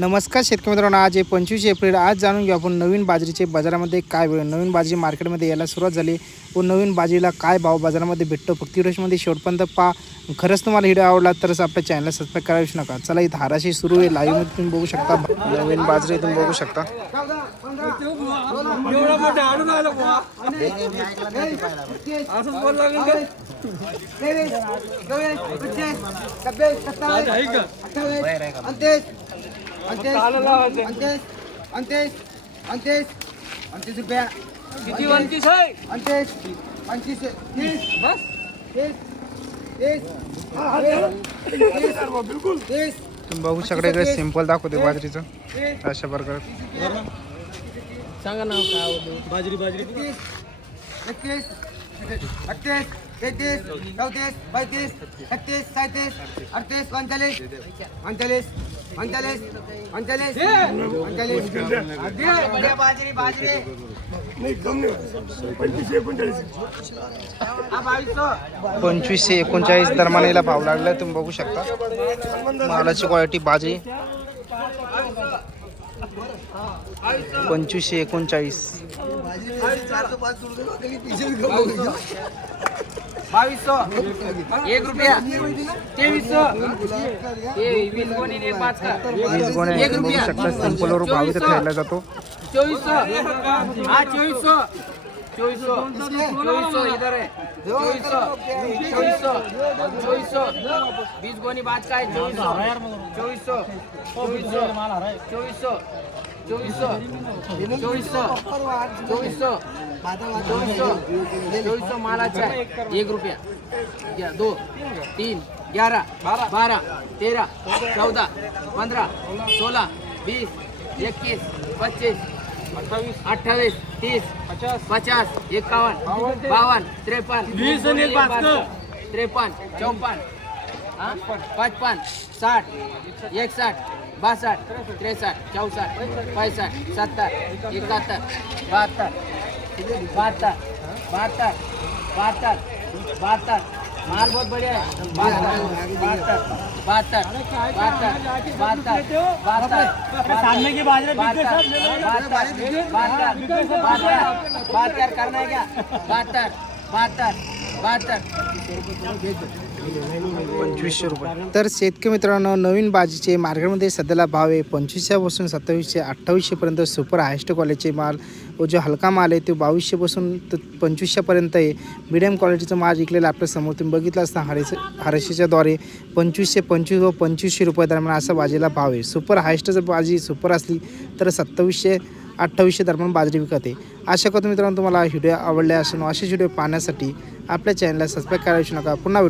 नमस्कार शेतकरी मित्रांनो आज आहे पंचवीस एप्रिल आज जाणून घेऊ आपण नवीन बाजरीचे बाजारामध्ये काय वेळ नवीन बाजरी मार्केटमध्ये यायला सुरुवात झाली व नवीन बाजरीला काय भाव बाजारामध्ये भेटतो फक्त व्हिडिओमध्ये शेवटपर्यंत पहा खरंच तुम्हाला व्हिडिओ आवडला तरच आपल्या चॅनलला सबस्क्राईब करायला विसरू नका चला ही धाराशी सुरू आहे लाईव्हमध्ये तुम्ही बघू शकता नवीन बाजरी तुम्ही बघू शकता एवढा अंतेश अंतेश अंतेश अंतेश रुपया. किती अंतीस आहे? अंतेश पंचवीस तीस बस. तीस बिलकुल. तुम्ही बघू सगळ्याकडे सिंपल दाखवते बाजरीचं. अशा प्रकारे. सांगा ना काय बाजरी बाजरी. एकतीस अठ्ठेस तेहतीस चौतीस पैतीस छत्तीस सायतीस अडतीस पंचाळीस पंचाळीस पंचेचाळीस पंचेचाळीस पंचेचाळीस. बढिया बाजरी बाजरी. हा बावीसशे. पंचवीसशे एकोणचाळीस दरम्यान भाव लागला तुम्ही बघू शकता. मालाची क्वालिटी बाजरी. पंचवीसशे एकोणचाळीस. બાવીસો એક રૂપિયા ત્રેવીસો वीस बघू शकता सिंपल रूप हवी तर खेळला जातो चोवीसो हा चोवीसो चोवीसो चोवीसो इधर है चोवीसो चोवीसो चोवीसो बीस गोनी बात का है चोवीसो चोवीसो चोवीसो चोवीसो चोवीसशे चोवीसशे चोवीसशे चोवीसशे चोवीसशे मालाच्या एक रुपया दो तीन ग्यारह बारह बारह तेरह चौदह पंद्रह सोलह बीस इक्कीस पच्चीस अट्ठावीस अट्ठावीस तीस पचास पचास इक्यावन बावन त्रेपन त्रेपन चौपन पचपन साठ एकसठ बासठ तिरसठ चौसठ पैंसठ सत्तर इकहत्तर बहत्तर बहत्तर बहत्तर बहत्तर बहत्तर माल बहुत बढ़िया है बहत्तर बहत्तर बहत्तर बहत्तर बहत्तर सामने की बाजरे बहत्तर बहत्तर बहत्तर करना है क्या बहत्तर बहत्तर बहत्तर पंचवीसशे रुपये. तर शेतकरी मित्रांनो नवीन बाजीचे मार्केटमध्ये सध्याला भाव आहे पंचवीसशेपासून सत्तावीसशे अठ्ठावीसशेपर्यंत सुपर हायस्ट क्वालिटीचे माल. व जो हलका माल आहे तो बावीसशेपासून तर पंचवीसशेपर्यंत आहे. मिडियम क्वालिटीचा माल विकलेला आपल्यासमोर. तुम्ही बघितला असता हरेस हरशीच्याद्वारे पंचवीसशे पंचवीस व पंचवीसशे रुपये दरम्यान असा बाजीला भाव आहे. सुपर हायस्ट जर बाजी सुपर असली तर सत्तावीसशे अठ्ठावीसशे दरम्यान बाजरी विकत आहे. अशा करतो मित्रांनो तुम्हाला व्हिडिओ आवडले असून असेच व्हिडिओ पाहण्यासाठी आपल्या चॅनलला सबस्क्राईब करायला विसरू नका. पुन्हा